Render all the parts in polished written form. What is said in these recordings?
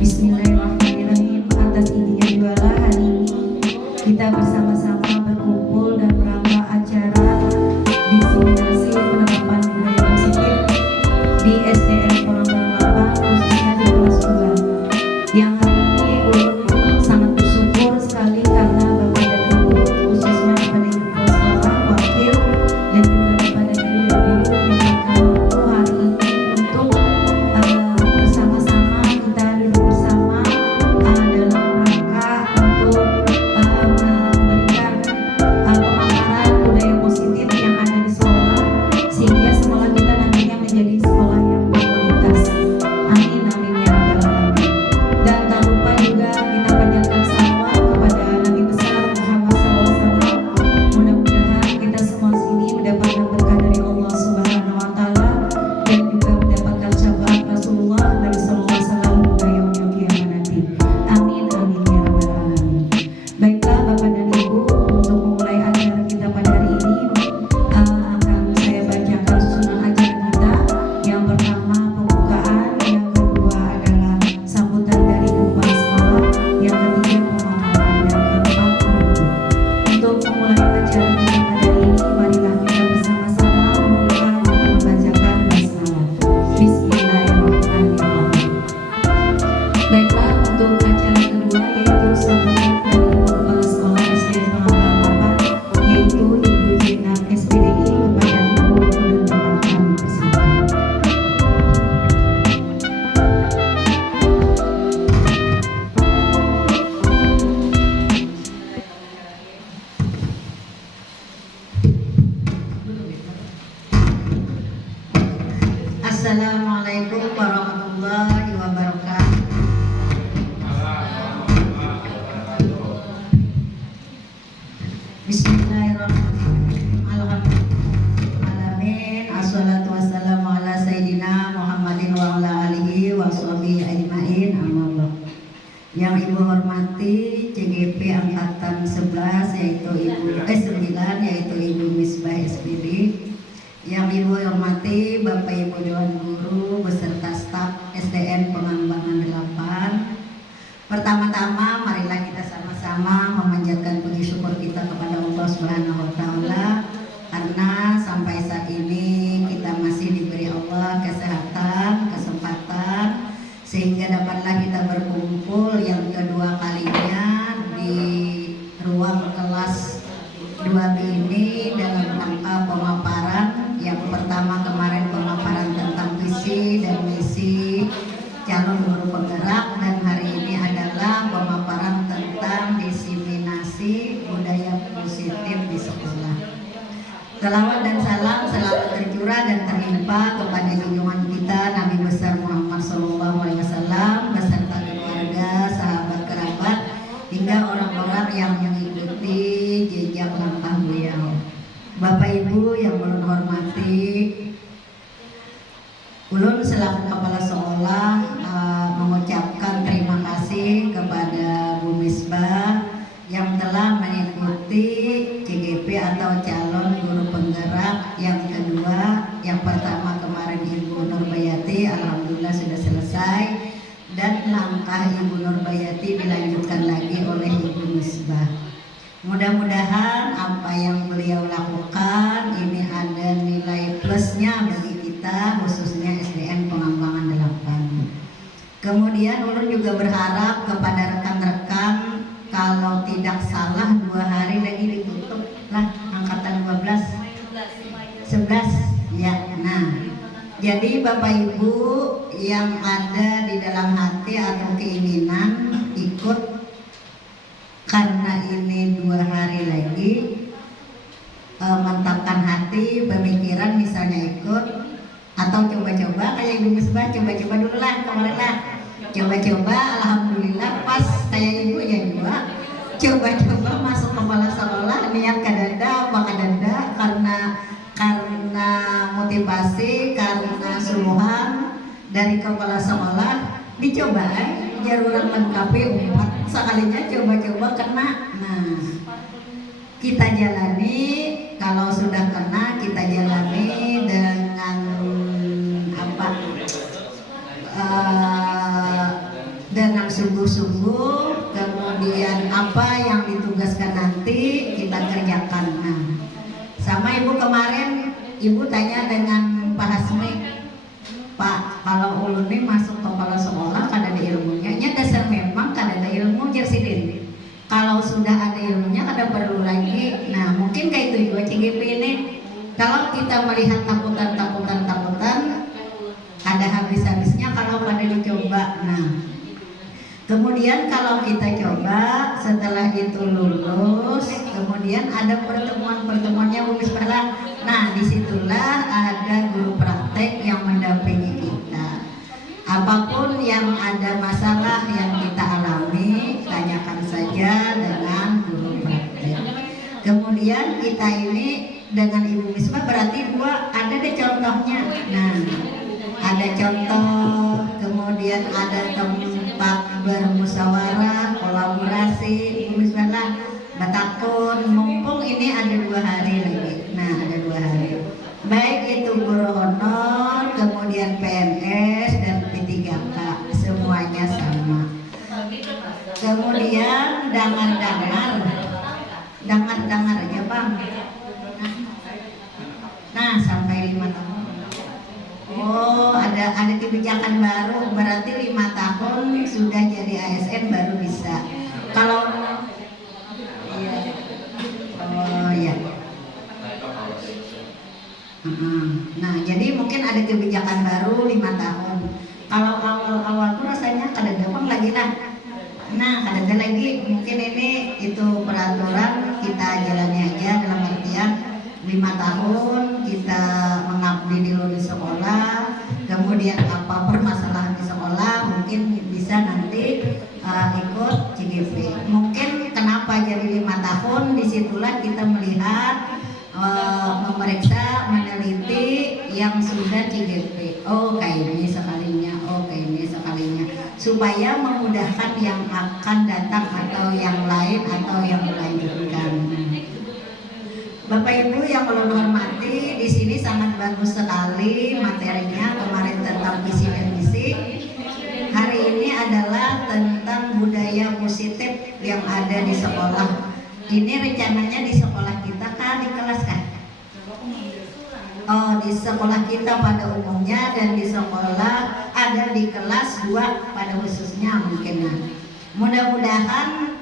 Bismillahirrahmanirrahim. Atas izin juara hari ini kita bersama-sama berkumpul dan merambah acara diseminasi penerapan budaya positif di SDN Pengembangan 8 khususnya di kelas 2. Yang hari ini ulun sangat bersyukur sekali karena Bapak dan Ibu khususnya kepada Ibu Kepala Sekolah, Wakil dan juga kepada diri dan guru yang waktu hari ini untuk bersama-sama kita duduk bersama dalam rangka untuk memberikan pemaparan budaya positif yang ada di sekolah sehingga sekolah kita nantinya menjadi sekolah yang berkualitas. Amin amin ya rabbal alamin. Dan tak lupa juga kita panjatkan salawat kepada Nabi besar Muhammad SAW. Mudah-mudahan kita semua sini mendapatkan berkah dari Allah Subhanahu wa taala dan juga mendapatkan syafaat Rasulullah dari sallallahu alaihi wasallam hingga yaumil qiyamah nanti. Amin amin ya rabbal alamin. Baiklah Bapak dan Ibu, untuk memulai acara kita pada hari ini akan saya bacakan susunan acara kita. Yang pertama pembukaan, yang kedua adalah sambutan dari kepala sekolah, yang ketiga pemaparan, dan keempat penutup. Untuk memulai acara kita pada hari ini, marilah kita bersama-sama membuka dengan membacakan basmalah. Bismillahirrahmanirrahim. Baiklah, untuk acara kedua yaitu sambutan dari Ibu Kepala Sekolah SDN Pengembangan 8 yaitu Ibu Zainab SPDI. Kepada Ibu dan Bapak kami persilakan. Assalamualaikum warahmatullahi wabarakatuh. Bismillahirrahmanirrahim. Alhamdulillahirrahmanirrahim. Assalatu wassalamu ala Sayyidina Muhammadin wa ala alihi wa sahbihi ajma'in. Amma ba'd. Yang Ibu hormati CGP Angkatan 11 yaitu Ibu 9 yaitu Ibu Misbah SPD. Yang Ibu hormati Bapak Ibu Dewan Guru beserta staf SDN Pengembangan 8. Pertama-tama marilah kita sama-sama memanjatkan puji syukur kita kepada Allah Subhanahu wa taala karena sampai saat ini kita masih diberi Allah kesehatan, kesempatan sehingga dapatlah kita berkumpul yang kedua kalinya di ruang kelas 2B ini dalam rangka pemaparan. Yang pertama kemarin pemaparan tentang visi dan misi calon guru penggerak, dan hari ini adalah pemaparan tentang diseminasi budaya positif di sekolah. Salawat dan salam selalu tercurah dan terlimpah kepada junjungan kita Nabi besar Muhammad SAW beserta keluarga, sahabat, kerabat hingga orang-orang yang mengikuti jejak langkah beliau. Bapak Ibu yang ulun hormati, ulun selaku kepala sekolah mengucapkan terima kasih kepada Bu Misbah yang telah mengikuti CGP atau calon guru penggerak yang kedua. Yang pertama kemarin Ibu Nurbayati, alhamdulillah sudah selesai, dan langkah Ibu Nurbayati dilanjutkan lagi oleh Ibu Misbah. Mudah-mudahan apa yang beliau lakukan ini ada nilai plusnya bagi kita khususnya SDN Pengembangan 8. Kemudian ulun juga berharap kepada rekan-rekan, kalau tidak salah 2 hari lagi ditutup lah angkatan 11 ya. Nah, jadi Bapak Ibu yang ada di dalam hati atau keinginan ikut karena ini 2 hari lagi, mantapkan hati, pemikiran misalnya ikut atau coba-coba kayak Ibu Misbah, coba-coba dulu lah kemarin lah, coba-coba alhamdulillah pas kayak Ibu ya juga coba-coba masuk kepala sekolah, niat kadanda apa kadanda karena motivasi, karena suruhan dari kepala sekolah dicoba jaruran lengkapi 4 sekalinya coba-coba kena. Nah, kita jalani, kalau sudah kena kita jalani dengan apa sungguh-sungguh, kemudian apa yang ditugaskan nanti kita kerjakan. Nah, sama ibu kemarin ibu tanya dengan Pak Hasmi, Pak, kalau ulun ini masuk kepala sekolah kada ada ilmunya, nya dasar memang kada ada ilmu jersidin. Kalau sudah ada ilmunya kada perlu lagi. Nah, mungkin kayak itu juga CGP ini. Kalau kita melihat takutan, ada habis-habisnya kalau pada dicoba. Nah, kemudian kalau kita coba, setelah itu lulus, kemudian ada pertemuan-pertemuannya Bu Misbah. Nah, disitulah ada guru praktek yang mendampingi kita. Apapun yang ada masalah yang kita alami, tanyakan saja dengan guru praktek. Kemudian kita ini dengan Ibu Misbah berarti dua, ada deh contohnya. Nah, ada contoh, kemudian ada tempat bermusyawarah, kolaborasi, Ibu Misbah batakun, mumpung ini ada 2 hari lagi. Nah, ada 2 hari. Baik itu guru honor, kemudian PNS dan P3K, semuanya sama. Kemudian dangar aja Bang. Nah, sampai 5 tahun. Oh, ada kebijakan baru, berarti 5 tahun sudah jadi ASN baru bisa. Kalau oh ya. Nah, jadi mungkin ada kebijakan baru 5 tahun. Kalau awal-awal tuh rasanya kada gampang lagi lah. Nah, ada lagi mungkin ini itu peraturan kita jalani aja, dalam artian 5 tahun kita mengabdi di sekolah, kemudian apa permasalahan di sekolah mungkin bisa nanti ikut CGP. Mungkin kenapa jadi 5 tahun, disitulah kita melihat, memeriksa, meneliti yang sudah CGP. Oh, kayak ini sekalinya, supaya memudahkan yang akan datang atau yang lain atau yang melanjutkan. Bapak Ibu yang perlu hormati, di sini sangat bagus sekali materinya kemarin tentang visi dan misi. Hari ini adalah tentang budaya positif yang ada di sekolah. Ini rencananya di sekolah kita kan, di kelas kan? Oh, di sekolah kita pada umumnya dan di sekolah ada di kelas 2 pada khususnya mungkin. Mudah-mudahan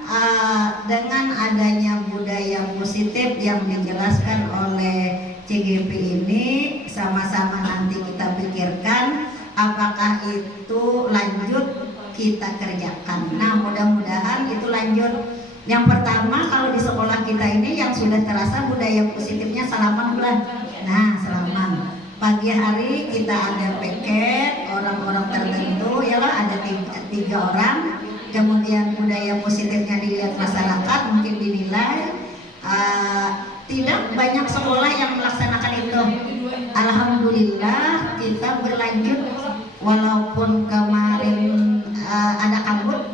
dengan adanya budaya positif yang dijelaskan oleh CGP ini, sama-sama nanti kita pikirkan apakah itu lanjut kita kerjakan. Nah, mudah-mudahan itu lanjut. Yang pertama, kalau di sekolah kita ini yang sudah terasa budaya positifnya salaman bulan. Nah, salaman. Pagi hari kita ada piket orang-orang tertentu, yalah ada 3 orang. Kemudian budaya positifnya dilihat masyarakat, mungkin dinilai. Tidak banyak sekolah yang melaksanakan itu. Alhamdulillah kita berlanjut walaupun kemarin ada kabut.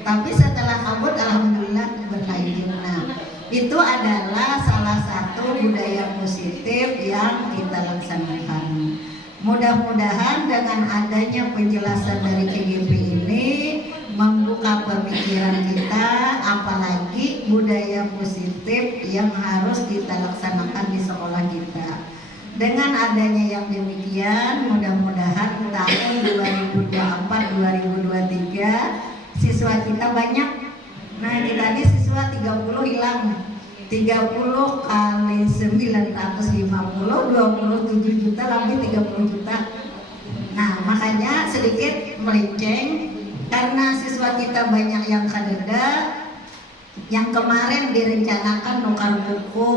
Tapi setelah kabut alhamdulillah berlanjut. Nah, itu adalah salah satu budaya positif yang kita laksanakan. Mudah-mudahan dengan adanya penjelasan dari CGP ini membuka pemikiran kita, apalagi budaya positif yang harus kita laksanakan di sekolah kita. Dengan adanya yang demikian, mudah-mudahan tahun 2024-2023 siswa kita banyak. Nah, kita ini siswa 30 hilang. 30 kali 950, 27 juta lebih 30 juta. Nah, makanya sedikit melenceng karena siswa kita banyak yang kadeda. Yang kemarin direncanakan nukar buku,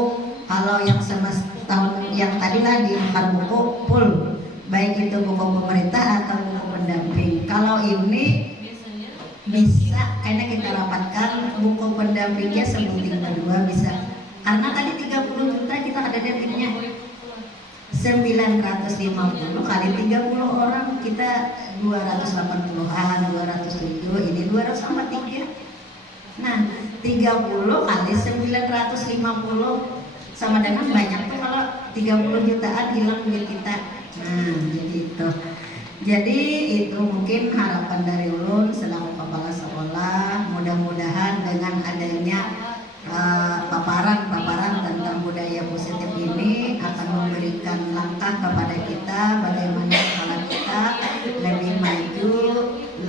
kalau yang tahun yang tadi lah di nukar buku full, baik itu buku pemerintah atau buku pendamping. Kalau ini bisa, karena kita rapatkan buku pendampingnya sebuting kedua bisa. Karena tadi 30 juta kita ada deadline-nya 950 kali 30 orang kita 280-an, 207, ini 243. Nah, 30 kali 950 sama dengan banyak tuh kalau 30 jutaan hilang duit kita. Nah, jadi itu. Jadi itu mungkin harapan dari ulun selaku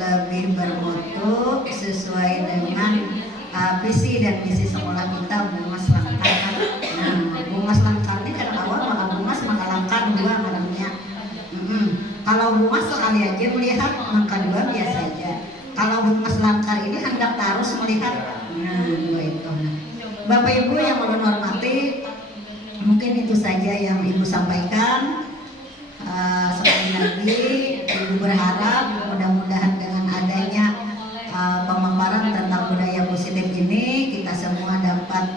lebih bermutu sesuai dengan visi dan misi sekolah kita, Bungas Langkar. Nah, Bungas Langkar ini kan awal maka Bungas maka Langkar dua namanya. Kalau Bungas sekali aja melihat, maka dua biasa aja. Kalau Bungas Langkar ini hendak terus melihat, nah dua itu. Bapak Ibu yang ulun hormati, mungkin itu saja yang Ibu sampaikan. Sekali lagi Ibu berharap mudah-mudahan dengan adanya pemaparan tentang budaya positif ini kita semua dapat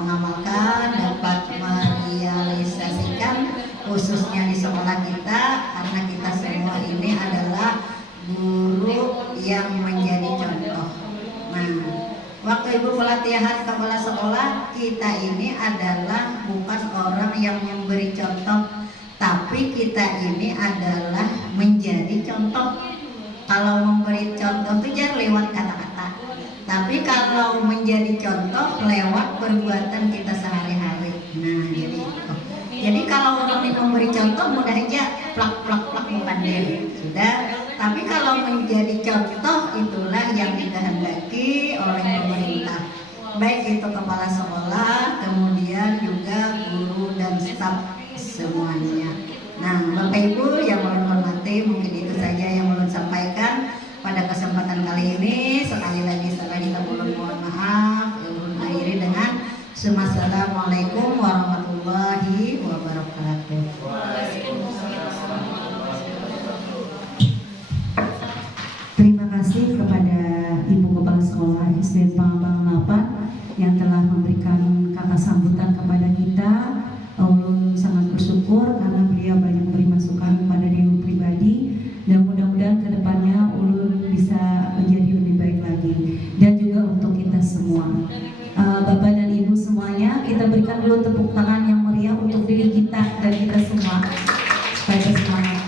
mengamalkan, dapat merealisasikan khususnya di sekolah kita, karena kita semua ini adalah guru yang menjadi contoh. Nah, waktu Ibu pelatihan kepala sekolah, kita ini adalah bukan orang yang memberi contoh, tapi kita ini adalah menjadi contoh. Kalau memberi contoh itu jangan lewat kata-kata, tapi kalau menjadi contoh lewat perbuatan kita sehari-hari. Nah, jadi kalau orang ini memberi contoh mudah aja plak bukan dia sudah. Tapi kalau menjadi contoh itulah yang dikehendaki oleh pemerintah, baik itu kepala sekolah, kemudian juga guru dan staf semuanya. Nah, Bapak Ibu yang ulun hormati, mungkin itu saja yang ulun sampaikan pada kesempatan kali ini. Sekali lagi kita ulun mohon maaf, ulun akhiri dengan Assalamualaikum warahmatullahi wabarakatuh. Terima kasih kepada Ibu Kepala Sekolah SD Pangabang 8 yang telah memberikan kata sambutan kepada kita. Ulun sangat bersyukur karena beliau banyak beri masukan kepada diri pribadi, dan mudah-mudahan kedepannya ulun bisa menjadi lebih baik lagi, dan juga untuk kita semua. Bapak dan Ibu semuanya, kita berikan dulu tepuk tangan yang meriah untuk diri kita dan kita semua supaya bersemangat.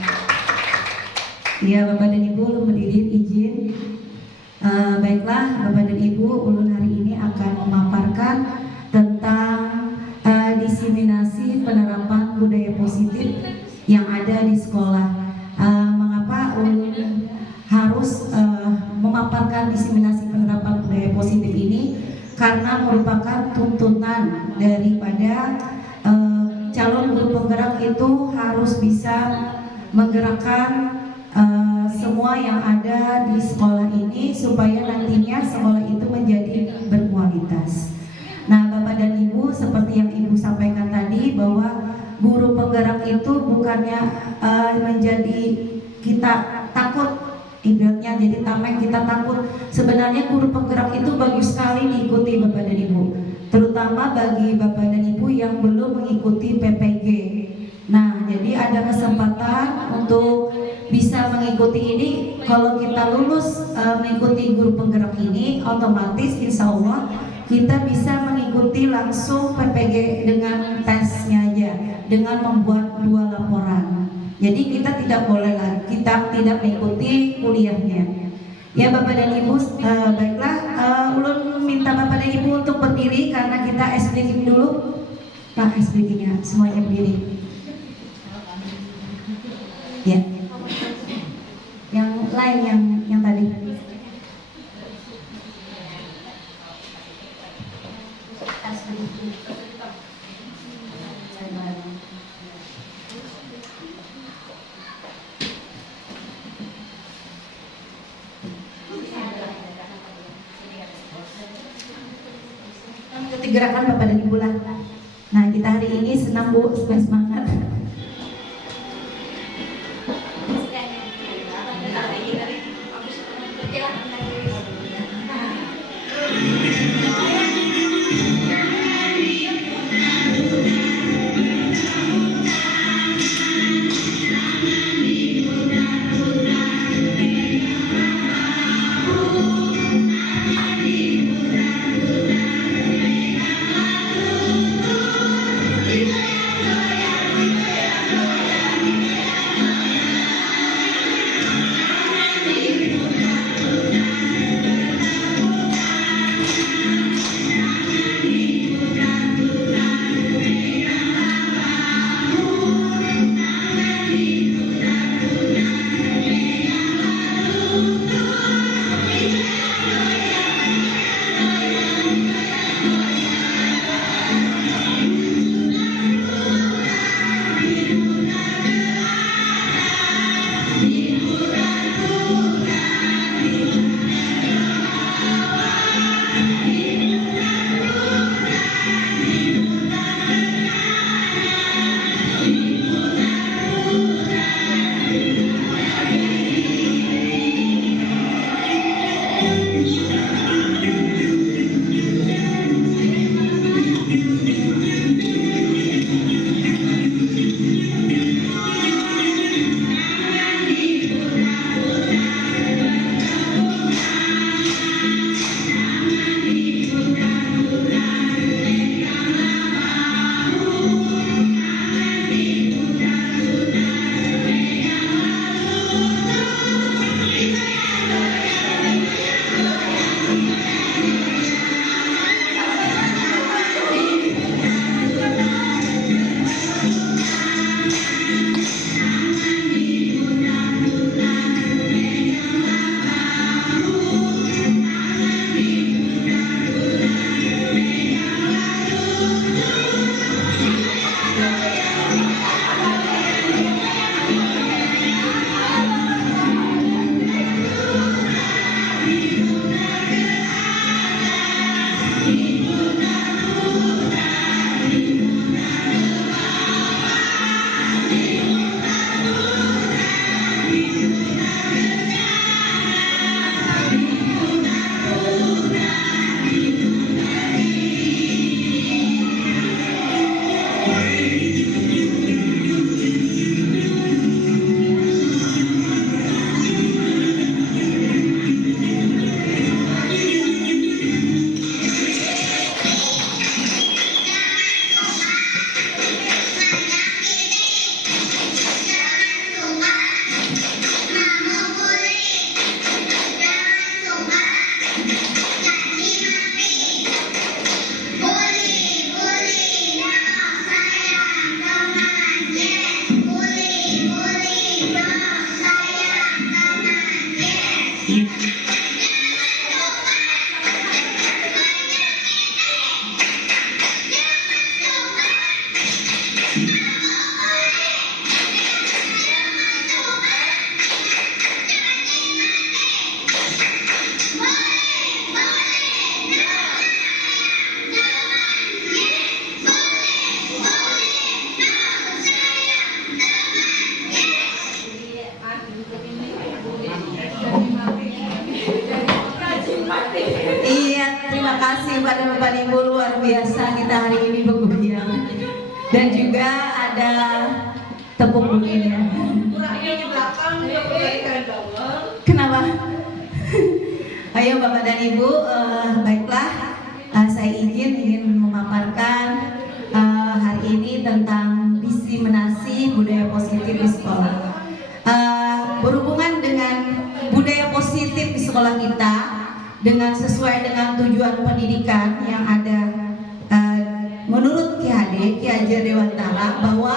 Ya, Bapak dan Ibu, ulun berdiri izin. Baiklah, Bapak dan Ibu, ulun hari ini akan memaparkan tentang diseminasi penerapan budaya positif yang ada di sekolah. Mengapa ulun harus memaparkan diseminasi penerapan budaya positif ini? Karena merupakan tuntutan daripada calon guru penggerak itu harus bisa menggerakkan semua yang ada di sekolah ini supaya nantinya sekolah itu menjadi berkualitas. Nah, Bapak dan Ibu, seperti yang Ibu sampaikan tadi, bahwa guru penggerak itu bukannya menjadi kita takut, ibaratnya jadi tameng kita takut. Sebenarnya guru penggerak itu bagus sekali diikuti Bapak dan Ibu, terutama bagi Bapak dan Ibu yang belum mengikuti PPG. Nah, jadi ada kesempatan untuk bisa mengikuti ini. Kalau kita lulus mengikuti guru penggerak ini, otomatis insya Allah kita bisa mengikuti langsung PPG dengan tesnya aja, dengan membuat 2 laporan. Jadi kita tidak boleh lagi, kita tidak mengikuti kuliahnya. Ya Bapak dan Ibu, baiklah, ulun minta Bapak dan Ibu untuk berdiri karena kita SBG dulu. Pak, SBG-nya semuanya berdiri. Ya. Yang lain yang tadi. Ikuti gerakan Bapak dan Ibu lah. Nah, kita hari ini senang Bu, supaya semangat. kepada Bapak Ibu, luar biasa kita hari ini bergoyang. Dan juga ada tepuk bungin ya. Kenapa? Ayo Bapak dan Ibu, baiklah, saya ingin memaparkan hari ini tentang diseminasi budaya positif di sekolah. Berhubungan dengan budaya positif di sekolah kita, dengan sesuai dengan tujuan pendidikan yang ada menurut Ki Hajar Dewantara, bahwa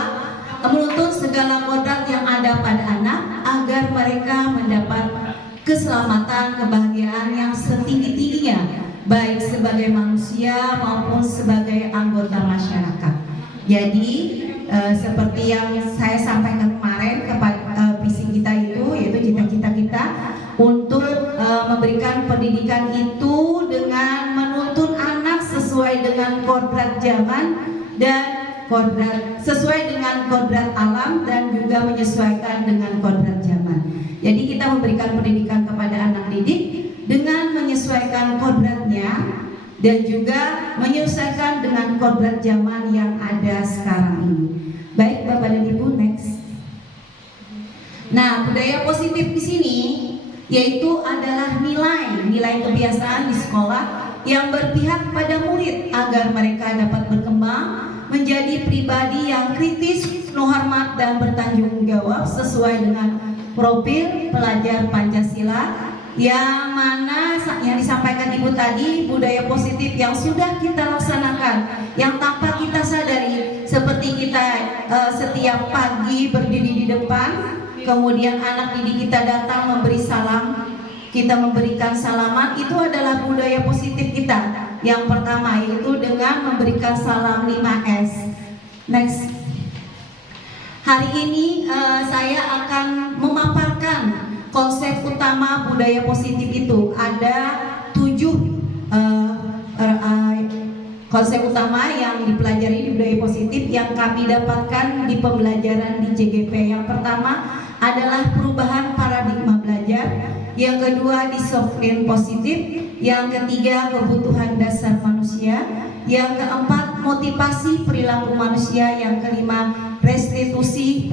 menuntut segala kodrat yang ada pada anak agar mereka mendapat keselamatan, kebahagiaan yang setinggi-tingginya, baik sebagai manusia maupun sebagai anggota masyarakat. Jadi seperti yang saya sampaikan kemarin kepada visi kita itu, yaitu cita-cita kita untuk memberikan pendidikan itu dengan menuntun anak sesuai dengan kodrat zaman dan sesuai dengan kodrat alam dan juga menyesuaikan dengan kodrat zaman. Jadi kita memberikan pendidikan kepada anak didik dengan menyesuaikan kodratnya dan juga menyesuaikan dengan kodrat zaman yang ada sekarang ini. Baik Bapak dan Ibu, next. Nah, budaya positif di sini yaitu adalah nilai kebiasaan di sekolah yang berpihak pada murid agar mereka dapat berkembang menjadi pribadi yang kritis, penuh hormat dan bertanggung jawab sesuai dengan profil pelajar Pancasila yang mana yang disampaikan Ibu tadi, budaya positif yang sudah kita laksanakan, yang tanpa kita sadari, seperti kita setiap pagi berdiri di depan, kemudian anak didik kita datang memberi salam, kita memberikan salaman, itu adalah budaya positif kita. Yang pertama yaitu dengan memberikan salam 5S. Next. Hari ini saya akan memaparkan konsep utama budaya positif itu. Ada 7 konsep utama yang dipelajari di budaya positif yang kami dapatkan di pembelajaran di CGP. Yang pertama adalah perubahan paradigma belajar, yang kedua disiplin positif, yang ketiga kebutuhan dasar manusia, yang keempat motivasi perilaku manusia, yang kelima restitusi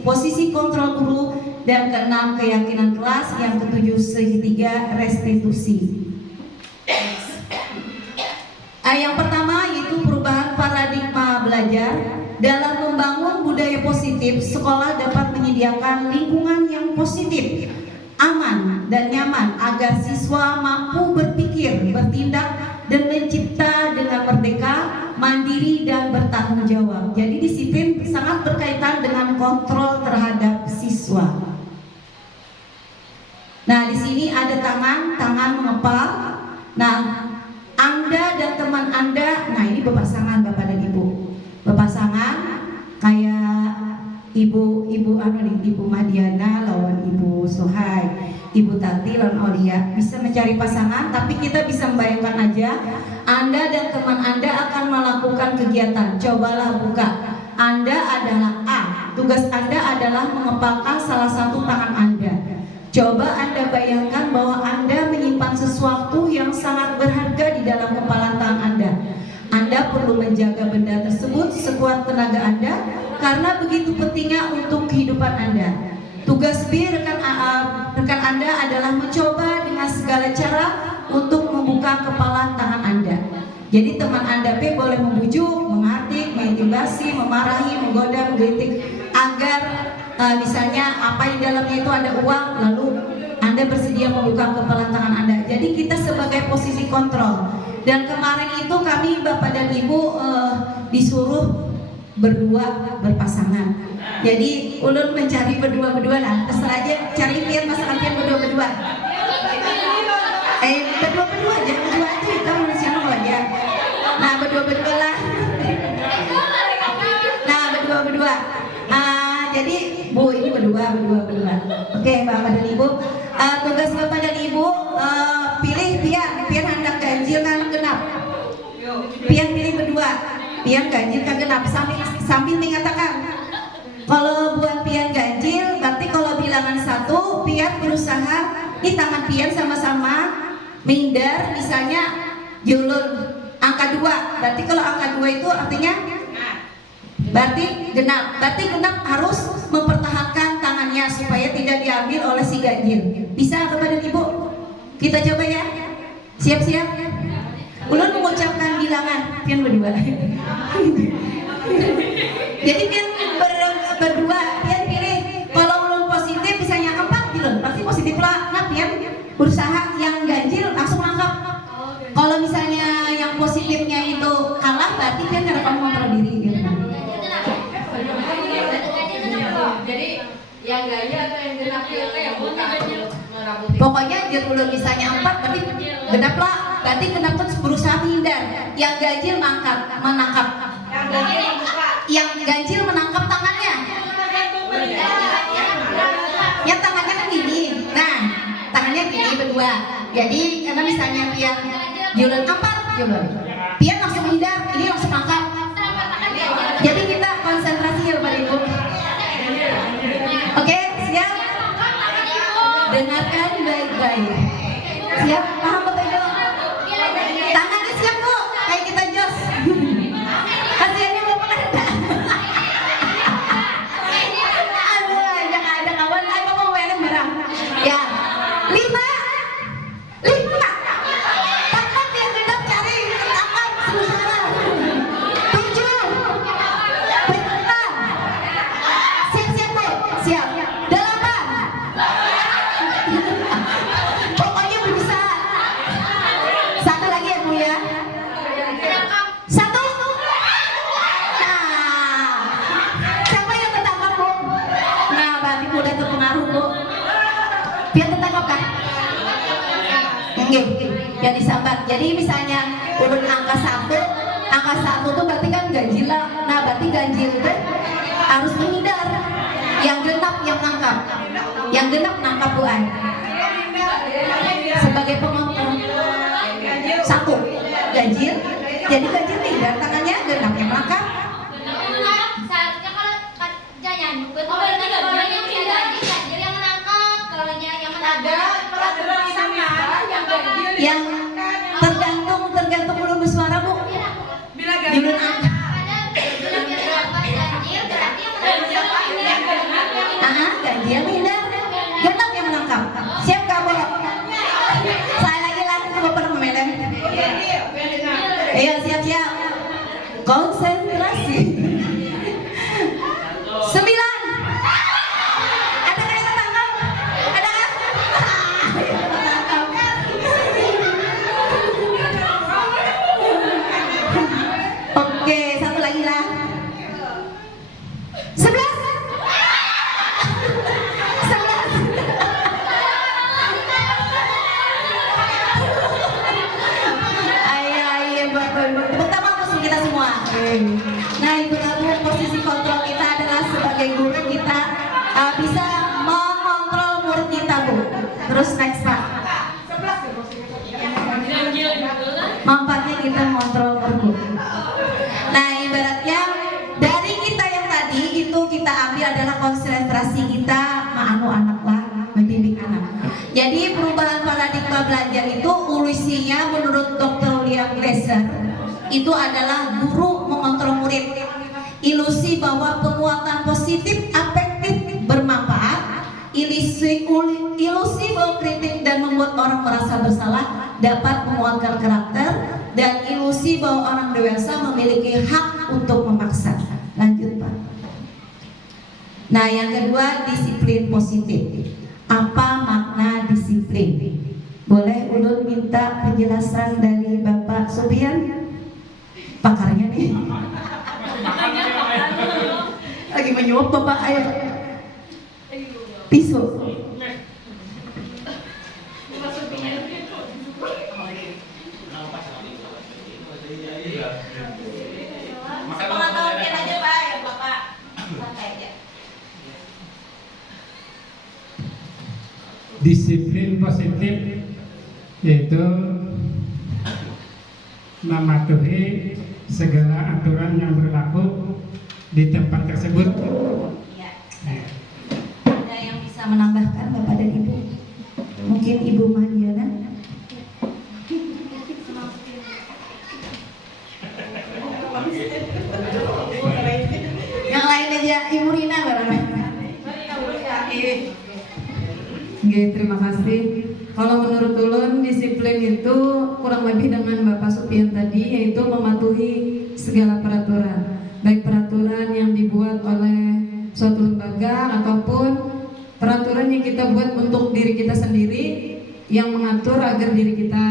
posisi kontrol guru, dan keenam keyakinan kelas, yang ketujuh segitiga restitusi. Yang pertama yaitu perubahan paradigma belajar. Dalam membangun budaya positif, sekolah dapat menyediakan lingkungan yang positif, aman dan nyaman agar siswa mampu berpikir, bertindak dan mencipta dengan merdeka, mandiri dan bertanggung jawab. Jadi disiplin sangat berkaitan dengan kontrol terhadap siswa. Nah, di sini ada tangan mengepal. Nah, Anda dan teman Anda, nah ini berpasangan Bapak dan Ibu. Berpasangan kayak Ibu Madiana lawan Ibu Sohai, Ibu Tati lawan Aulia. Bisa mencari pasangan, tapi kita bisa membayangkan aja Anda dan teman Anda akan melakukan kegiatan. Cobalah buka. Anda adalah A. Tugas Anda adalah mengepalkan salah satu tangan Anda. Coba Anda bayangkan bahwa Anda menyimpan sesuatu yang sangat berharga di dalam kepalan tangan Anda. Anda perlu menjaga benda tersebut sekuat tenaga Anda karena begitu pentingnya untuk kehidupan Anda. Tugas B rekan Anda adalah mencoba dengan segala cara untuk membuka kepalan tangan Anda. Jadi teman Anda B boleh membujuk, menghardik, mengintimidasi, memarahi, menggoda, menggelitik agar misalnya apa di dalamnya itu ada uang, lalu Anda bersedia membuka kepalan tangan Anda. Jadi kita sebagai posisi kontrol. Dan kemarin itu kami Bapak dan Ibu disuruh berdua berpasangan. Jadi ulun mencari berdua lah. Terserah aja cari pian pasangan pian berdua. berdua aja, berdua aja kita manusia nol aja. Nah berdua lah. Nah berdua. Jadi Bu ini berdua. Oke Bapak dan Ibu. Tugas Bapak dan Ibu pilih pian hendak ganjil kan genap. Pian pilih berdua. Pian ganjil kan genap. Sambil mengatakan kalau buat pian ganjil berarti kalau bilangan 1 pian berusaha ini tangan pian sama-sama menghindar, misalnya julun. Angka 2, berarti kalau angka 2 itu artinya berarti genap. Berarti genap harus mempertahankan tangannya supaya tidak diambil oleh si ganjil. Bisa Bapak dan Ibu? Kita coba ya. Siap-siap. Ulun mengucapkan bilangan pian berdua. Jadi pian berdua pian pilih. Kalau ulun positif misalnya 4 ulun pasti positif lah. Nah pian berusaha yang ganjil langsung nangkap. Kalau misalnya yang positifnya itu kalah berarti pian harus mengontrol diri gitu. Jadi yang ganjil atau yang genap itu yang buka merabuti. Pokoknya dia ulun misalnya 4 berarti genap lah. Berarti genap tuh berusaha menghindar. Yang ganjil menangkap. Yang ganjil buka. Yang ganjil menangkap tangannya. Ya tangannya kan gini. Nah, tangannya gini berdua. Jadi karena misalnya pian julun 4 julun. Pian langsung menghindar, ini langsung nangkap. Jadi kita konsentrasi ya Bapak Ibu. Oke, siap? Dengarkan baik-baik. Siap? Paham Bapak Ibu? Tangannya siap kok, kayak kita jos. Kasiannya Bapak ada. Aduh, ada kawan, ayo mau weleng barang. Ya, 5. Tangkap yang genap cari, tangkap berusaha. 7. Benar. Siap Bu, siap. 8. Pokoknya berusaha. 1 lagi ya Bu ya. 1. Nah, siapa yang tertangkap Bu? Nah, berarti udah terpengaruh Bu. Biar tertangkap kan? Oke, yang disambat. Jadi misalnya ulun angka 1 tuh berarti kan ganjil lah. Nah, berarti ganjil itu harus menghindar. Yang genap yang nangkap. Yang genap nangkap Bu Ai. Sebagai pengontrol. 1 ganjil. Jadi ganjil menghindar, tangannya genap yang nangkap. Seharusnya kalau jangan yang ganjil yang menangkap, kalau yang menangkap Peraturan sama yang ganjil. Yang tergantung ulun bersuara Bu. Bila Julun ganjil. angka. Ganjil menghindar. Genap yang menangkap. Siap kamu? Saya lagi Bapak memeleng. Ayo siap-siap. Konsentrasi. 9. Ada kan yang tertangkap? Ada kan? Oke, 1 lagi lah. 11. Pertama musuh kita semua. Nah itu lalu posisi kontrol kita adalah sebagai guru kita bisa mengontrol murid kita Bu. Terus next Pak. Manfaatnya kita mengontrol murid. Nah ibaratnya dari kita yang tadi itu kita ambil adalah konsentrasi kita ma'anu anak lah mendidik anak. Jadi perubahan paradigma belajar itu ulusinya menurut Dr. William Glasser itu adalah guru mengontrol murid. Ilusi bahwa penguatan positif, afektif, bermanfaat. Ilusi bahwa kritik dan membuat orang merasa bersalah dapat menguatkan karakter. Dan ilusi bahwa orang dewasa memiliki hak untuk memaksa. Lanjut Pak. Nah yang kedua disiplin positif. Apa makna disiplin? Boleh ulun minta penjelasan dari Bapak Sofian? Pakarnya nih. Lagi menyuap Bapak, ayo. Pisau. Pengetahuan kita aja Pak, ya Bapak. Santai aja. Disiplin positif yaitu mematuhi segala aturan yang berlaku di tempat tersebut. Ya. Ada yang bisa menambahkan Bapak dan Ibu? Mungkin Ibu Madiana? aja Ibu Rina barangnya. Oke, terima kasih. Kalau menurut ulun disiplin itu kurang lebih dengan Bapak Supian tadi, yaitu mematuhi segala peraturan, baik peraturan yang dibuat oleh suatu lembaga ataupun peraturan yang kita buat untuk diri kita sendiri yang mengatur agar diri kita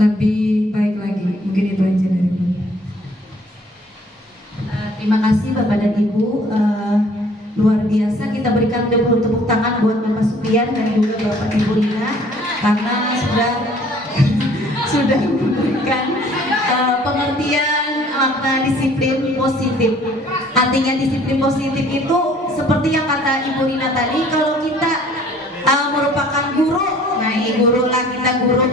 lebih baik lagi. Mungkin itu aja dari saya. Terima kasih Bapak dan Ibu. Luar biasa, kita berikan tepuk tangan buat Bapak Supian dan juga Bapak Ibu Rina karena sudah memberikan pengertian makna disiplin positif. Artinya disiplin positif itu seperti yang kata Ibu Rina tadi, kalau kita merupakan guru, nah guru lah, kita guru,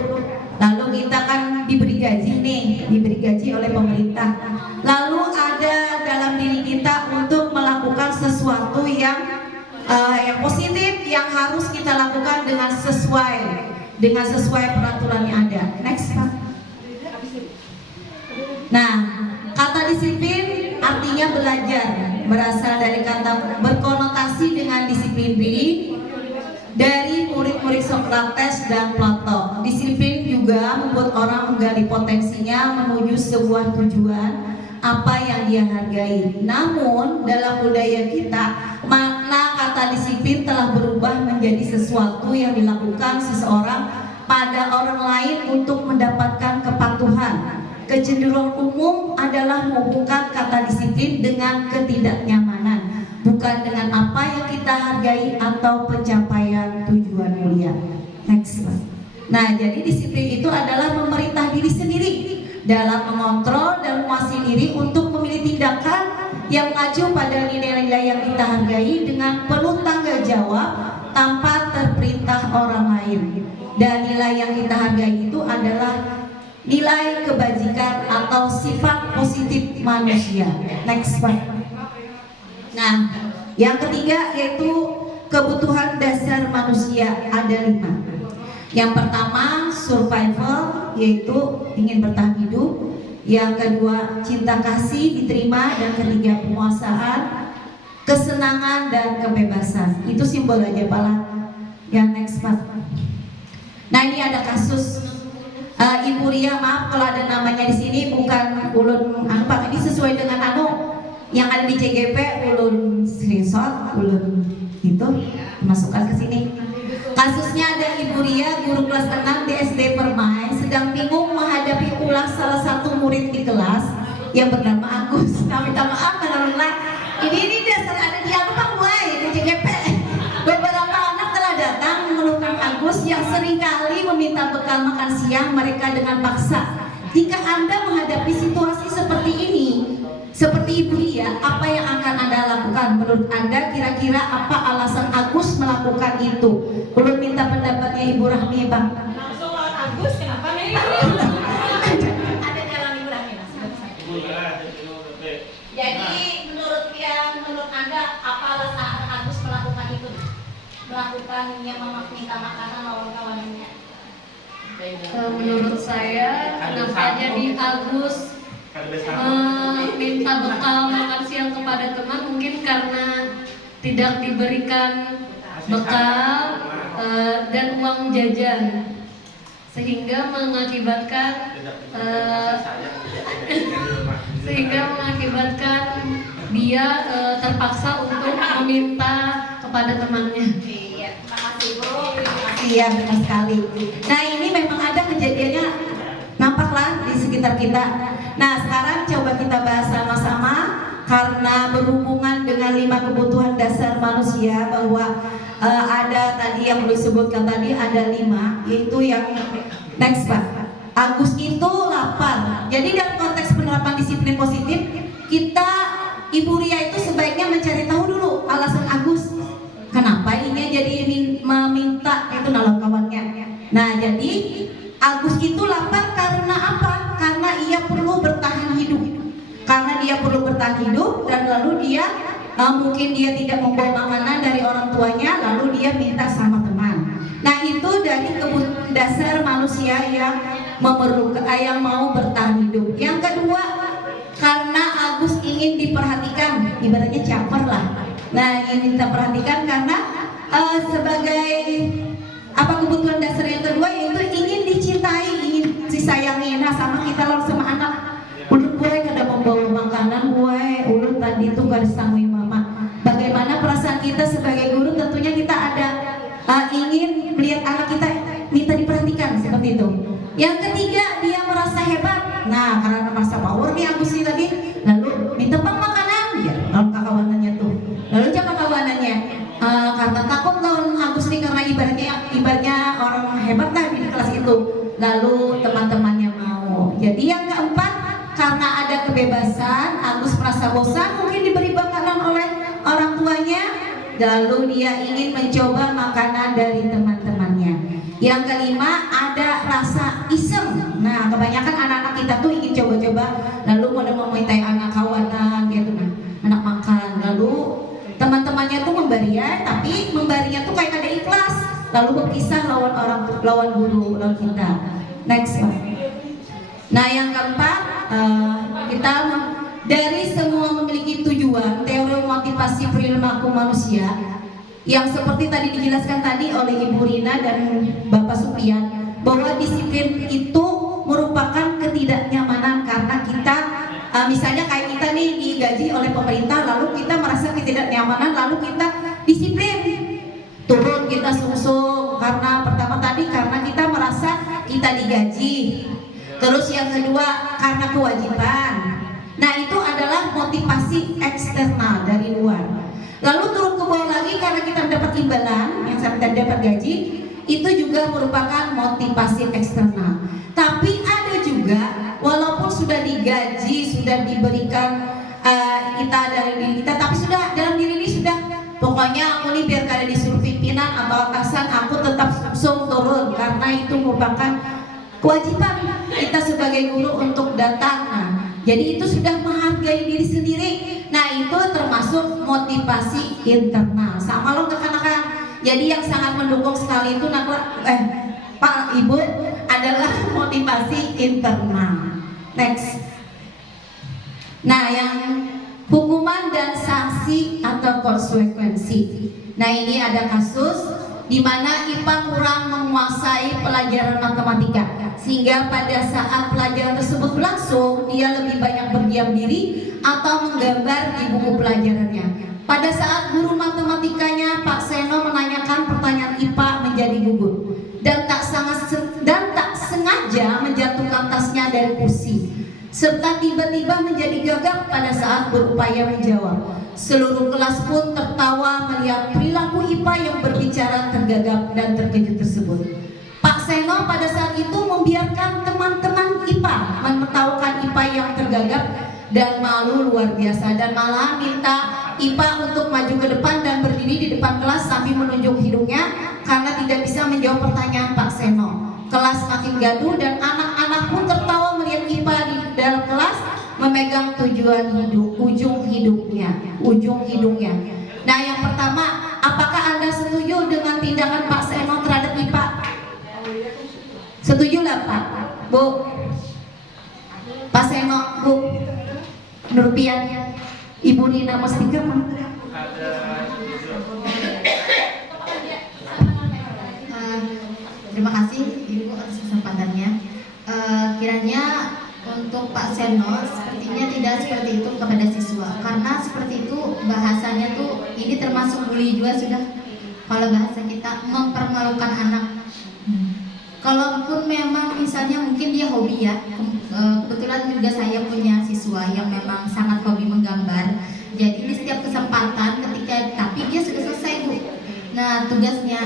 lalu kita kan diberi gaji nih, diberi gaji oleh pemerintah, lalu ada dalam diri kita untuk melakukan sesuatu yang positif yang harus kita lakukan dengan sesuai peraturan yang ada. Next Pak. Nah, kata disiplin artinya belajar, berasal dari kata berkonotasi dengan disiplin diri dari murid-murid Sokrates dan Plato. Disiplin juga membuat orang menggali potensinya menuju sebuah tujuan apa yang dia hargai. Namun dalam budaya kita, makna kata disiplin telah berubah menjadi sesuatu yang dilakukan seseorang pada orang lain untuk mendapatkan kepatuhan. Kecenderungan umum adalah menghubungkan kata disiplin dengan ketidaknyamanan, bukan dengan apa yang kita hargai atau pencapaian tujuan mulia. Next. Nah, jadi disiplin itu adalah memerintah diri sendiri dalam mengontrol dan menguasai diri untuk memilih tindakan yang mengacu pada nilai-nilai yang kita hargai dengan penuh tanggung jawab tanpa terperintah orang lain. Dan nilai yang kita hargai itu adalah nilai kebajikan atau sifat positif manusia. Next Pak. Nah, yang ketiga yaitu kebutuhan dasar manusia, ada 5. Yang pertama survival, yaitu ingin bertahan hidup. Yang kedua cinta kasih diterima, dan ketiga penguasaan, kesenangan dan kebebasan. Itu simbol aja Pak. Yang next Pak. Nah, ini ada kasus Ibu Ria, maaf kalau ada namanya di sini, bukan ulun Pak, ini sesuai dengan yang ada di CGP, ulun screenshot, ulun itu masukkan ke sini. Kasusnya ada Ibu Ria, guru kelas 6 di SD Permai, sedang bingung menghadapi ulas salah satu murid di kelas yang bernama Agus. Nah, minta maaf karena ini dasar ada di Pak mulai di CGP. Beberapa anak telah datang mengeluhkan Agus yang seringkali meminta bekal makan siang mereka dengan paksa. Jika Anda menghadapi situasi seperti ini, seperti Ibu Ria, apa yang akan Anda lakukan? Menurut Anda kira-kira apa alasan Agus melakukan itu? Belum minta pendapatnya Ibu Rahmi, Bang. Langsung lawan Agus, kenapa nih? Ada dalam Ibu Rahmi. Jadi menurut Anda apa alasan Agus melakukan itu? Melakukan yang minta makanan lawan kawannya? Menurut saya, kenapa jadi Agus minta bekal makan siang kepada teman, mungkin karena tidak diberikan bekal dan uang jajan, sehingga mengakibatkan dia terpaksa untuk meminta kepada temannya. Iya, terima kasih Bu. Iya, benar sekali. Nah, ini memang ada kejadiannya, nampaklah di sekitar kita. Nah, sekarang coba kita bahas sama-sama, karena berhubungan dengan 5 kebutuhan dasar manusia, bahwa ada tadi yang disebutkan tadi ada 5, yaitu yang next Pak. Agus itu lapar. Jadi dalam konteks penerapan disiplin positif, kita Ibu Ria itu sebaiknya mencari tahu dulu alasan Agus kenapa ini jadi meminta itu nolong kawannya. Nah, jadi Agus itu lapar karena apa? Karena ia perlu bertahan hidup. Karena dia perlu bertahan hidup, dan lalu dia mungkin dia tidak membawa makanan dari orang tuanya, lalu dia minta sama teman. Nah, itu dari kebutuhan dasar manusia yang memerlukan, yang mau bertahan hidup. Yang kedua, karena Agus ingin ingin diperhatikan, ibaratnya caper lah. Nah, ingin kita perhatikan karena sebagai kebutuhan dasar yang kedua yaitu ingin dicintai, ingin disayangi. Nah, sama kita lalu sama anak. Ulun gue kada membawa makanan gue, ulun tadi tuh gak disangui mama. Bagaimana perasaan kita sebagai guru? Tentunya kita ada ingin melihat anak kita minta diperhatikan seperti itu. Yang ketiga, dia merasa hebat. Nah, karena merasa power nih Agus ini tadi, lalu minta bang makanan, ya, lawan kawanannya tuh. Lalu siapa kawanannya? Karena takut lawan Agus nih karena ibaratnya orang hebat lah di kelas itu. Lalu teman-temannya mau. Jadi yang keempat, karena ada kebebasan, Agus merasa bosan, mungkin diberi makanan oleh orang tuanya. Lalu dia ingin mencoba makanan dari teman-temannya. Yang kelima, ada rasa iseng. Nah, kebanyakan anak-anak kita tuh ingin coba-coba, lalu mau memintai anak kawanan gitu, anak makan. Lalu teman-temannya tuh memberi tapi memberinya tuh kayak ada ikhlas. Lalu berkisah lawan guru, lawan kita. Next, Pak. Nah, yang keempat, kita dari semua memiliki tujuan, teori motivasi perilaku manusia yang seperti tadi dijelaskan tadi oleh Ibu Rina dan Bapak Supian, bahwa disiplin itu merupakan ketidaknyamanan karena kita misalnya kayak kita nih digaji oleh pemerintah, lalu kita merasa ketidaknyamanan, lalu kita disiplin turun, kita sungsung karena pertama tadi karena kita merasa kita digaji. Terus yang kedua karena kewajiban. Nah, itu adalah motivasi eksternal dari luar. Lalu turun ke bawah lagi karena kita dapat imbalan yang kita dapat gaji, itu juga merupakan motivasi eksternal. Tapi ada juga walaupun sudah digaji, sudah diberikan kita dari diri kita, tapi sudah dalam diri ini sudah pokoknya aku nih biar kada disuruh pimpinan atau atasan, aku tetap sungsung turun karena itu merupakan kewajiban kita sebagai guru untuk datang. Nah, jadi itu sudah menghargai diri sendiri. Nah, itu termasuk motivasi internal. Sama lo anak-anak. Jadi yang sangat mendukung sekali itu Pak Ibu adalah motivasi internal. Next. Nah, yang hukuman dan sanksi atau konsekuensi. Nah, ini ada kasus di mana IPA kurang menguasai pelajaran matematika, sehingga pada saat pelajaran tersebut berlangsung dia lebih banyak berdiam diri atau menggambar di buku pelajarannya. Pada saat guru matematikanya Pak Seno menanyakan pertanyaan IPA menjadi gugur dan tak sengaja menjatuhkan tasnya dari kursi, serta tiba-tiba menjadi gagap pada saat berupaya menjawab. Seluruh kelas pun tertawa melihat perilaku IPA yang berbicara tergagap dan terkejut tersebut. Pak Seno pada saat itu membiarkan teman-teman IPA menertawakan IPA yang tergagap dan malu luar biasa, dan malah minta IPA untuk maju ke depan dan berdiri di depan kelas sambil menunjuk hidungnya karena tidak bisa menjawab pertanyaan Pak Seno. Kelas makin gaduh dan anak-anak pun tertawa melihat IPA di dalam kelas memegang ujung hidungnya. Nah, yang pertama, apakah Anda setuju dengan tindakan Pak Seno terhadap IPA? Setuju lah Pak, Bu? Pak Seno, Bu Nurpian, Ibu Nina Mustika. Terima kasih Ibu atas kesempatannya. Kiranya untuk Pak Seno sepertinya tidak seperti itu kepada siswa, karena seperti itu bahasanya tuh ini termasuk bully juga sudah. Kalau bahasa kita mempermalukan anak. Kalaupun memang misalnya mungkin dia hobi ya, kebetulan juga saya punya siswa yang memang sangat hobi menggambar. Jadi di setiap kesempatan tapi dia sudah selesai Bu. Nah, tugasnya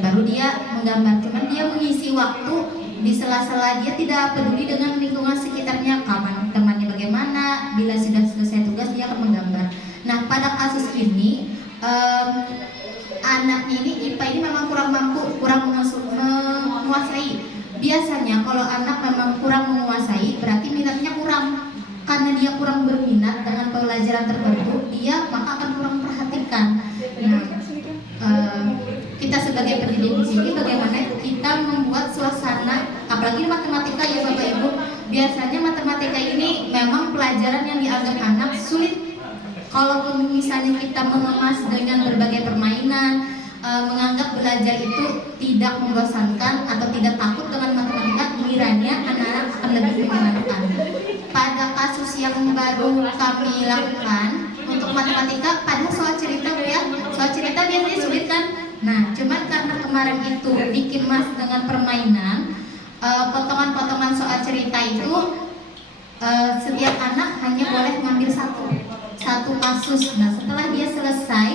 baru dia menggambar, cuman dia mengisi waktu di sela-sela, dia tidak peduli dengan lingkungan sekitarnya, kapan temannya bagaimana, bila sudah selesai tugas dia akan menggambar. Nah, pada kasus ini anaknya ini IPA ini memang kurang mampu, kurang menguasai. Biasanya kalau anak memang kurang menguasai berarti minatnya kurang. Karena dia kurang berminat dengan pelajaran tertentu, dia maka akan kurang perhatikan. Nah, kita sebagai pendidik di sini bagaimana kita membuat suasana, apalagi matematika ya Bapak Ibu. Biasanya matematika ini memang pelajaran pelajaran yang dianggap anak sulit. Kalaupun misalnya kita mengemas dengan berbagai permainan, menganggap belajar itu tidak membosankan atau tidak takut dengan matematika, kiranya anak-anak akan lebih menyenangkan. Pada kasus yang baru kami lakukan untuk matematika, pada soal cerita Bu ya, soal cerita biasanya sulit kan? Nah, cuman karena kemarin itu dikemas dengan permainan, potongan-potongan soal cerita itu setiap anak hanya boleh ngambil satu kasus. Nah, setelah dia selesai,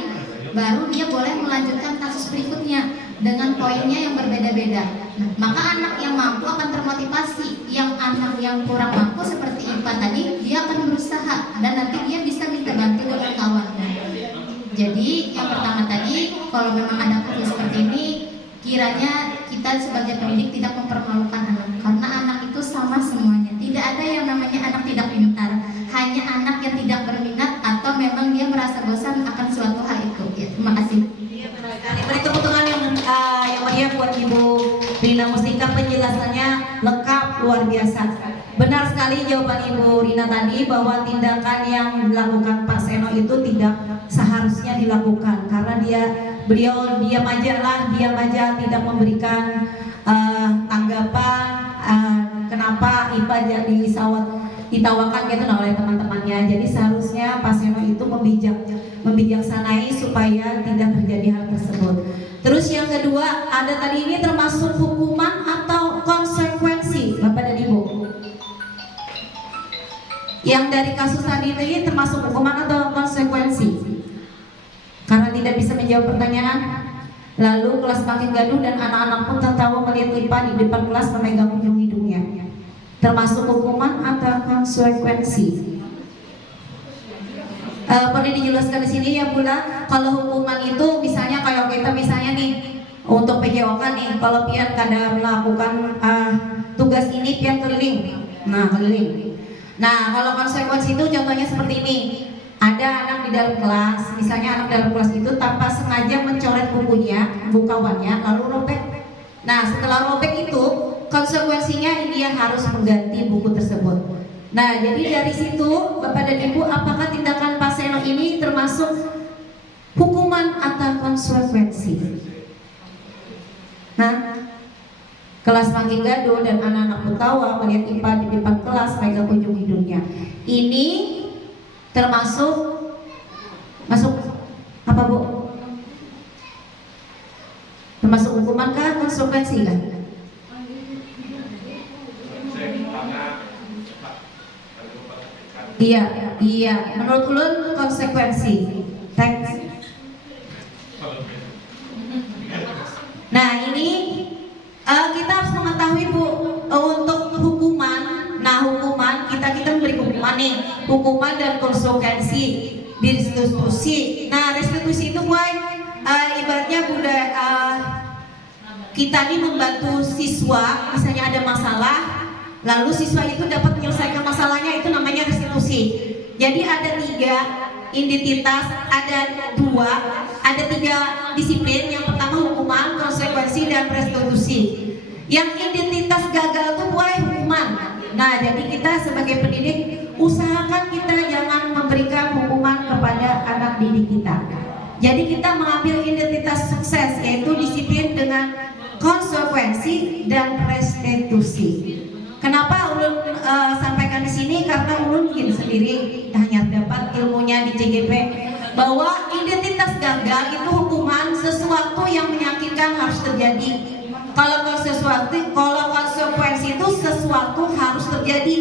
baru dia boleh melanjutkan kasus berikutnya dengan poinnya yang berbeda-beda. Nah, maka anak yang mampu akan termotivasi. Yang anak yang kurang mampu seperti IPA tadi, dia akan berusaha dan nanti dia bisa minta bantu dengan kawannya. Jadi yang pertama tadi, kalau memang ada kasus seperti ini, kiranya kita sebagai pendidik tidak mempermalukan anak, karena anak itu sama semuanya. Tidak ada yang namanya anak tidak pintar, hanya anak yang tidak berminat atau memang dia merasa bosan akan suatu hal itu. Ya, terima kasih. Beri tepuk tangan yang meriah buat Ibu Rina Mustika, penjelasannya lengkap, luar biasa. Benar sekali jawaban Ibu Rina tadi bahwa tindakan yang dilakukan Pak Seno itu tidak seharusnya dilakukan karena beliau diam aja tidak memberikan tanggapan kenapa IPA jadi ditawakan gitu oleh teman-temannya. Jadi seharusnya Pak Seno itu membijaksanai supaya tidak terjadi hal tersebut. Terus yang kedua, ada tadi ini termasuk hukuman atau konsekuensi, Bapak dan Ibu. Yang dari kasus tadi ini termasuk hukuman atau konsekuensi? Karena tidak bisa menjawab pertanyaan, lalu kelas makin gaduh dan anak-anak pun tertawa melihat IPA di depan kelas memegang ujung hidungnya. Termasuk hukuman atau konsekuensi? Perlu dijelaskan di sini ya Bunda. Kalau hukuman itu misalnya kalau kita misalnya nih untuk PJOK nih, kalau pian kada melakukan tugas ini pian keliling. Nah, kalau konsekuensi itu contohnya seperti ini. Ada anak di dalam kelas, misalnya anak dalam kelas itu tanpa sengaja mencoret buku kawannya, lalu robek. Nah, setelah robek itu konsekuensinya dia harus mengganti buku tersebut. Nah, jadi dari situ Bapak dan Ibu, apakah tindakan Pak Seno ini termasuk hukuman atau konsekuensi? Nah, kelas makin gaduh dan anak-anak ketawa melihat IPA di depan kelas pegang ujung hidungnya. Ini masuk apa Bu? Termasuk hukuman kah, konsekuensi kah? Iya, menurut ulun konsekuensi. Thanks. Nah, ini kita harus mengetahui Bu, untuk hukuman. Nah, hukuman kita memberi hukuman nih, hukuman dan konsekuensi di restitusi. Nah, restitusi itu ibaratnya kita ini membantu siswa, misalnya ada masalah, lalu siswa itu dapat menyelesaikan masalahnya, itu namanya restitusi. Jadi ada 3 identitas, ada 3 disiplin. Yang pertama hukuman, konsekuensi, dan restitusi. Yang identitas gagal itu hukuman. Nah, jadi kita sebagai pendidik usahakan kita jangan memberikan hukuman kepada anak didik kita. Jadi kita mengambil identitas sukses, yaitu disiplin dengan konsekuensi dan restitusi. Kenapa ulun sampaikan di sini? Karena ulun mungkin sendiri hanya dapat ilmunya di CGP bahwa identitas gagal itu hukuman, sesuatu yang menyakitkan harus terjadi. Kalau konsekuensi itu sesuatu harus terjadi.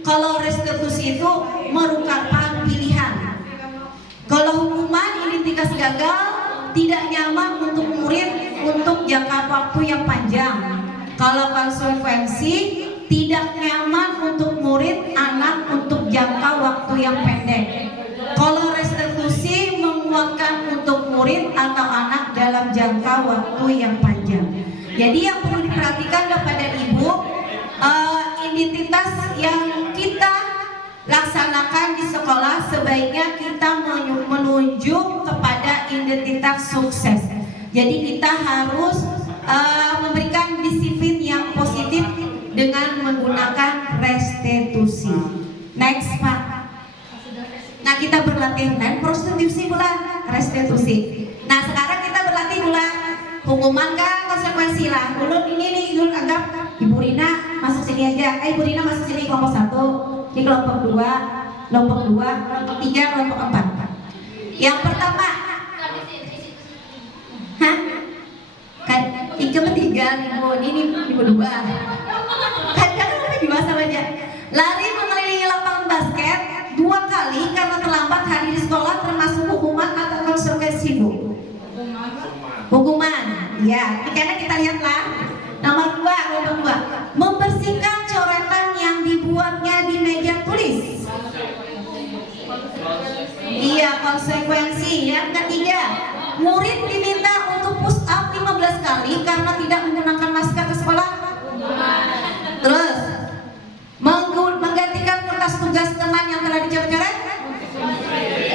Kalau restitusi itu merupakan pilihan. Kalau hukuman identitas gagal tidak nyaman untuk murid untuk jangka waktu yang panjang. Kalau konsekuensi tidak nyaman untuk murid anak untuk jangka waktu yang pendek. Kalau restitusi menguatkan untuk murid atau anak dalam jangka waktu yang panjang. Jadi yang perlu diperhatikan Bapak dan Ibu, identitas yang kita laksanakan di sekolah sebaiknya kita menunjuk kepada identitas sukses. Jadi kita harus memberikan disiplin yang positif dengan menggunakan restitusi. Next Pak. berlatih dan prostitusi pula restitusi. Nah sekarang kita berlatih pula hukuman kan konsekuensi lah. Dulu ini nih dulu anggap Ibu Rina masuk sini aja. Ibu Rina masuk sini kelompok 1, di kelompok 2, kelompok 3, kelompok 4. Yang pertama, hah? Kan ketiga ini 2. Kan lebih dewasa aja. Lari mengelilingi lapangan basket 2 kali karena terlambat hadir di sekolah termasuk hukuman atau konsekuensi Bu? Hukuman. Ya, karena kita lihatlah. Nomor 2, membersihkan coretan yang dibuatnya di meja tulis. Iya, konsekuensi. Yang ketiga, murid diminta untuk push up 15 kali karena tidak menggunakan masker ke sekolah. Terus, menggantikan kertas tugas teman yang telah dicoret-coret.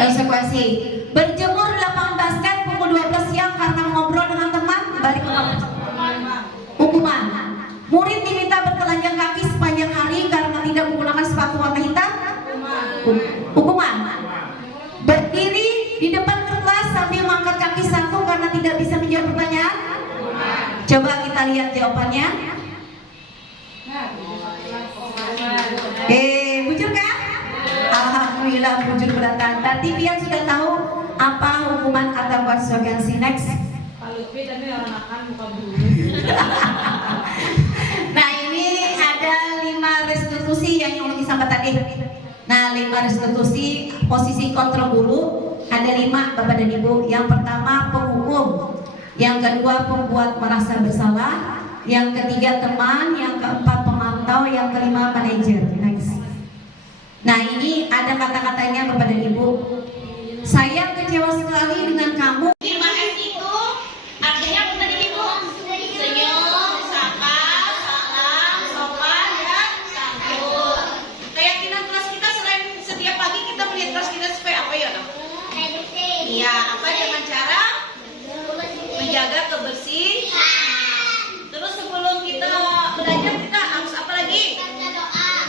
Konsekuensi. Berjemur di lapangan basket pukul 12 siang karena ngobrol dengan teman, balik ke kamar. Hukuman. Murid diminta bertelanjang kaki sepanjang hari karena tidak menggunakan sepatu warna hitam. Hukuman. Berdiri di depan kelas sambil mengangkat kaki satu karena tidak bisa menjawab pertanyaan. Coba kita lihat jawabannya. Bujur kan? Alhamdulillah bujur beratan. Berarti Pian sudah tahu apa hukuman atau konsekuensi. Next. Nah ini ada 5 restitusi yang lagi sampai tadi. Nah 5 restitusi posisi kontrol guru ada 5 Bapak dan Ibu. Yang pertama penghukum, yang kedua pembuat merasa bersalah, yang ketiga teman, yang keempat pemantau, yang kelima manajer. Next. Nah ini ada kata-katanya Bapak dan Ibu. Saya kecewa sekali dengan kamu. Terima kasih itu artinya apa tadi Ibu? Senyum, sapa, salam, sopan, dan santun. Keyakinan kelas kita selain setiap pagi kita melihat kelas kita supaya apa ya? Iya, apa dengan cara menjaga kebersihan. Terus sebelum kita belajar kita harus apa lagi?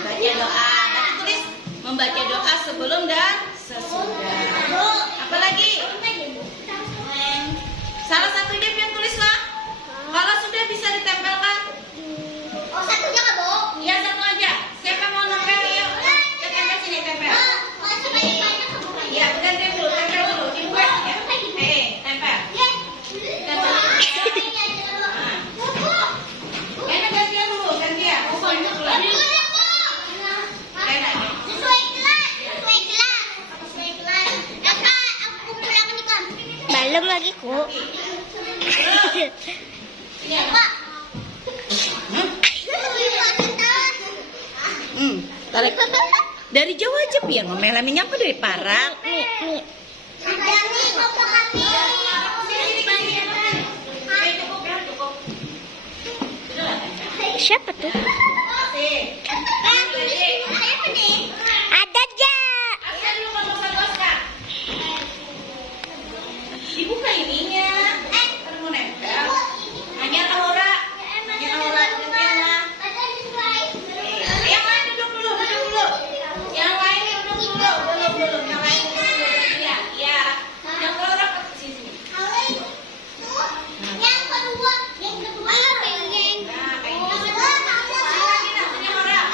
Baca doa. Tadi tulis membaca doa sebelum dan sesudah. Apa lagi? Salah satu ide yang tulislah. Kalau sudah bisa ditempelkan. Oh satunya nggak Bu? Iya satu aja. Siapa mau nempel ya? Kita tempel sini tempel. Iya tempel dulu dibuat ya. Tempel. Tempel. Enak gantian dulu gantian. Belum lagi kok. Iya Pak. Tarik. Dari jauh aja biar ngomelamin apa dari Parak. Nih. Siapa tuh? Ada gak? Dibuka ininya. Mau nempel. Hanya Aura. Yang lain duduk dulu. Yang lain duduk dulu. Belum. Yang lain duduk dulu. Iya. Yang Aura ke sini. Yang kedua. Nah, kayak gini. Sini Aura.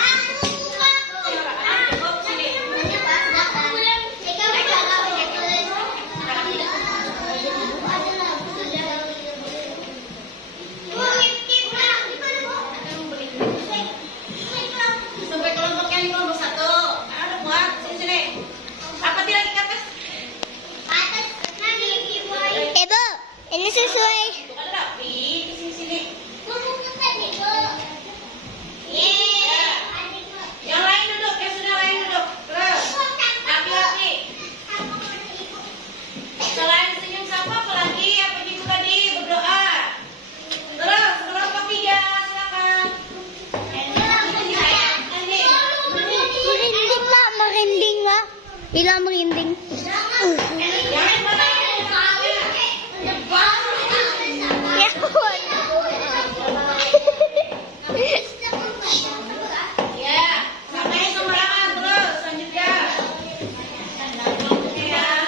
Cukup sini. Sampai kelompoknya ini kelompok 1. Ada buat sini. Apa dia lagi ke atas? Ibu, ini sesuai. Ada rapi di sini. Yang lain duduk, yang sudah lain duduk. Terus, rapi-rapi. Selain senyum sapa, apa lagi? Apa gitu tadi? Berdoa. Terus, kelompok 3, silakan. Merinding lah. Bila merinding. Yang mana? Ya. Ya, sampai sembarangan terus, lanjutkan. Ya.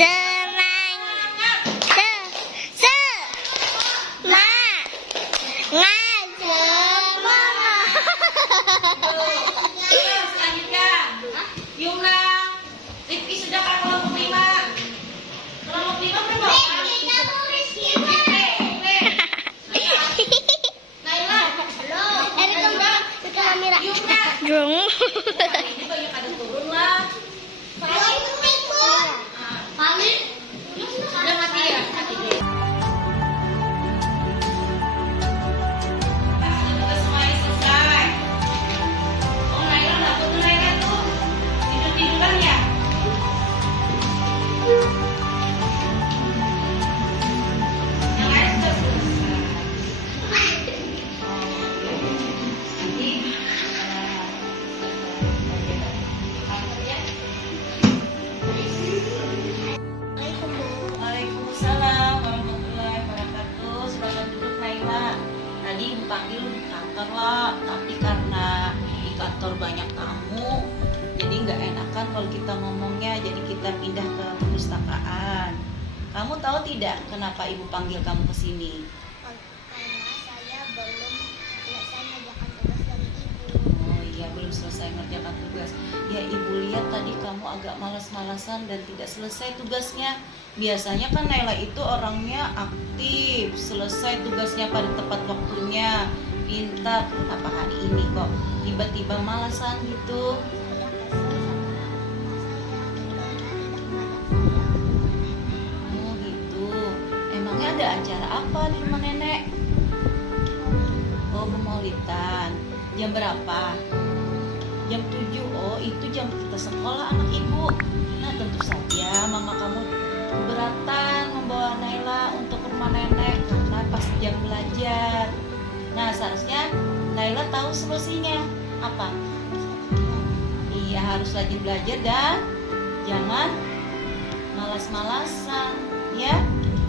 Selanjutnya, Yuna, Rifki sudah kan kelompok 5. Kelompok 5 berapa? Naila, Yuna. Ini banyak ada turun lah. Udah mati ya? Mati dulu. Tugas semuanya selesai. Oh, Naila nggak butuh Naila tuh. Tidur-tiduran ya? Yang lain sudah selesai. Nanti, Waalaikumsalam warahmatullahi wabarakatuh. Silakan duduk Naila. Tadi Ibu panggil di kantor lah, tapi karena di kantor banyak tamu, jadi nggak enakan kalau kita ngomongnya. Jadi kita pindah ke perpustakaan. Kamu tahu tidak kenapa Ibu panggil kamu ke sini? Karena saya belum selesai mengerjakan tugas dari ibu. Oh iya, belum selesai mengerjakan tugas. Ya Ibu lihat tadi kamu agak malas-malasan dan tidak selesai tugasnya. Biasanya kan Naila itu orangnya aktif, selesai tugasnya pada tepat waktunya, pintar. Kenapa hari ini kok tiba-tiba malasan gitu? Oh gitu. Emangnya ada acara apa di rumah nenek? Oh, pemaulitan. Jam berapa? Jam 7. Oh, itu jam kita sekolah anak ibu. Nah, tentu saja mama kamu keberatan membawa Naila untuk ke rumah nenek karena pas jam belajar. Nah, seharusnya Naila tahu solusinya. Apa? Iya, harus rajin belajar dan jangan malas-malasan, ya.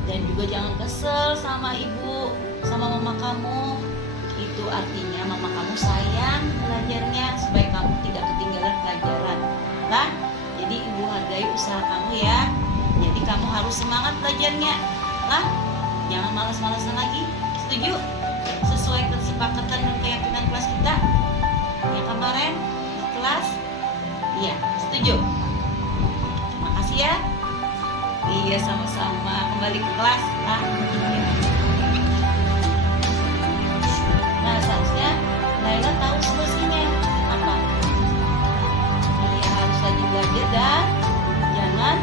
Dan juga jangan kesel sama ibu, sama mama kamu. Itu artinya mama kamu sayang belajarnya supaya kamu tidak ketinggalan pelajaran. Nah, jadi ibu hargai usaha kamu ya. Jadi kamu harus semangat belajarnya. Nah, jangan malas-malasan lagi. Setuju? Sesuai kesepakatan dan keyakinan kelas kita yang kemarin di kelas. Iya, setuju. Terima kasih ya. Iya, sama-sama. Kembali ke kelas. Nah, seharusnya Naila tahu solusinya. Apa? Iya, harus rajin belajar dan jangan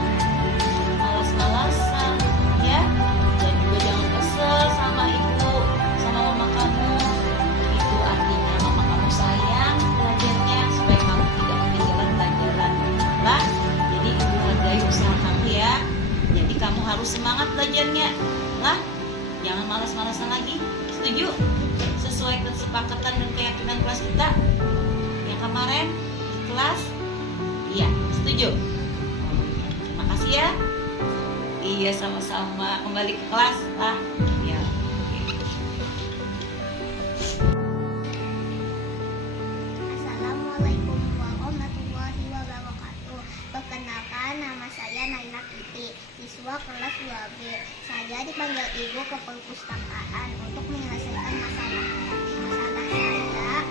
malas-malasan, ya. Dan juga jangan kesel sama ibu, sama mama kamu. Itu artinya mama kamu sayang belajarnya supaya kamu tidak ketinggalan pelajaran. Lah, jadi ibu hargai usaha kamu ya. Jadi kamu harus semangat belajarnya. Lah, jangan malas-malasan lagi. Setuju? Sesuai kesepakatan dan keyakinan kelas kita yang kemarin di kelas. Iya, setuju. Terima kasih ya. Iya, sama-sama. Kembali ke kelas. Ya. Assalamualaikum warahmatullahi wabarakatuh. Perkenalkan, nama saya Naila Titi, siswa kelas 2B. Saya dipanggil ibu ke perpustakaan untuk menyelesaikan masalah saya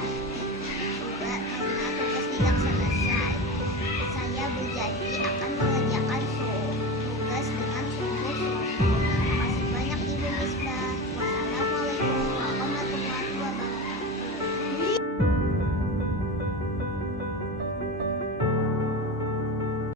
juga karena tugas tidak selesai. Saya berjanji akan